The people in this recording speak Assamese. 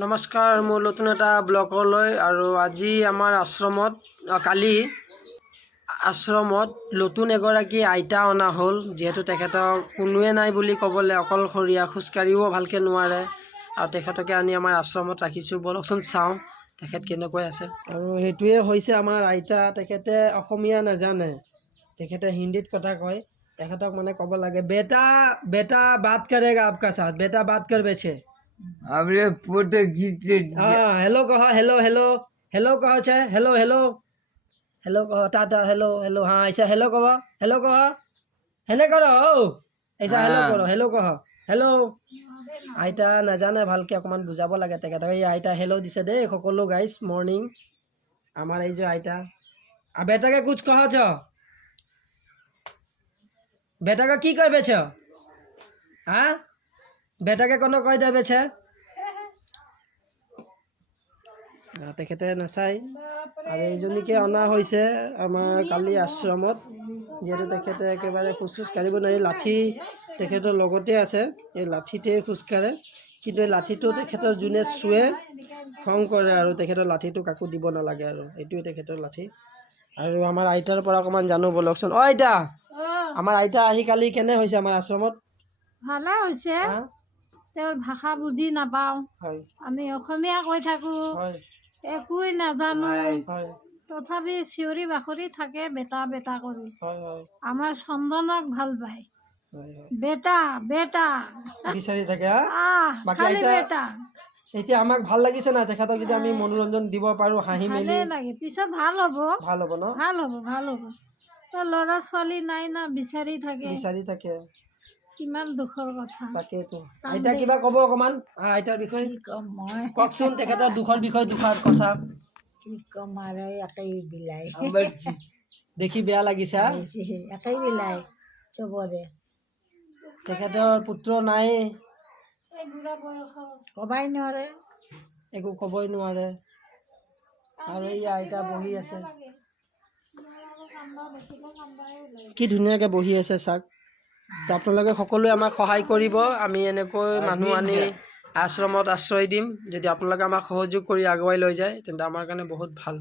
নমস্কাৰ, মোৰ নতুন এটা ব্লগলৈ। আৰু আজি আমাৰ কালি আশ্ৰমত নতুন এগৰাকী আইতা অনা হ'ল। যিহেতু তেখেতক কোনোৱে নাই বুলি ক'বলৈ, অকলশৰীয়া, খোজকাঢ়িব ভালকৈ নোৱাৰে, আৰু তেখেতকে আনি আমাৰ আশ্ৰমত ৰাখিছোঁ। বলকচোন চাওঁ তেখেত কেনেকৈ আছে। আৰু সেইটোৱে হৈছে আমাৰ আইতা। তেখেতে অসমীয়া নাজানে, তেখেতে হিন্দীত কথা কয়। তেখেতক মানে ক'ব লাগে, বেটা বেটা বাত কৰেগা আপকা সাথ, বেটা বাত কৰ বেছে। हमरे फोटो खींचते हाँ, हेलो कहो, हेलो हेलो हेलो कहो छे, हेलो हेलो हेलो कहो, टाटा, हेलो हेलो। हाँ, ऐसा हेलो कहो, हेलो कहो, हेने करो, ऐसा हेलो करो, हेलो कहो, हेलो। আইতা নাজানে ভালকৈ, অকণমান বুজাব লাগে তেখেতক। এই আইতা হেল্ল' দিছে দেই সকলো গাইজ, মৰ্ণিং। আমাৰ এই যে আইতা, বেটাকে কুছ কহ ছ, বেটাকে কি কয় বেছ, হা বেটাকে কোনো কয় দে বেছে। তেখেতে নাচায়। আৰু এইজনীকে অনা হৈছে আমাৰ কালি আশ্ৰমত। যিহেতু তেখেতে একেবাৰে খোজ কাঢ়িব নোৱাৰি, লাঠি তেখেতৰ লগতে আছে। এই লাঠিতেই খোজকাঢ়ে, কিন্তু এই লাঠিটো তেখেতৰ যোনে চুৱে খং কৰে, আৰু তেখেতৰ লাঠিটো কাকো দিব নালাগে, আৰু এইটোৱে তেখেতৰ লাঠি। আৰু আমাৰ আইতাৰ পৰা অকণমান জানো বলকচোন। অ আইতা, আমাৰ আইতা আহি কালি কেনে হৈছে আমাৰ আশ্ৰমত? ভালে হৈছে। তেওঁৰ ভাষা বুজি নাপাওঁ, হয় আমি অসমীয়া কৈ থাকোঁ, হয় একোৱেই নাজানো, হয় তথাপি চিঞৰি বাখৰি থাকে বেটা বেটা কৰি। হয় হয় আমাৰ চন্দনক ভাল পায়, হয় হয় বেটা বেটা বিচাৰি থাকে। বাকী খালি আইতা, বেটা। এতিয়া আমাক ভাল লাগিছে নাই তেখেতক যদি আমি মনোৰঞ্জন দিব পাৰোঁ, হাঁহি মেলি? ভালেই লাগে, পিছত ভাল হ'ব, ভাল হ'ব ন? ভাল হ'ব, ভাল হ'ব। তো ল'ৰা ছোৱালী নাই না, বিচাৰি থাকে, কিমান দুখৰ কথা। তাকেইতো। আইতা কিবা ক'ব অকণমান আইতাৰ বিষয়ে? কওকচোন তেখেতৰ দুখৰ বিষয়ে, দুখৰ কথা। কি ক'ম আৰু, একেই বিলাই দেখি বেয়া লাগিছে। একেই বিলাই চবৰে। তেখেতৰ পুত্ৰ নাই, ক'বাই নোৱাৰে। একো ক'বই নোৱাৰে। আৰু এই আইতা বহি আছে, কি ধুনীয়াকৈ বহি আছে চাওক। আপোনালোকে সকলোৱে আমাক সহায় কৰিব। আমি এনেকৈ মানুহ আনি আশ্ৰমত আশ্ৰয় দিম। যদি আপোনালোকে আমাক সহযোগ কৰি আগুৱাই লৈ যায়, তেন্তে আমাৰ কাৰণে বহুত ভাল।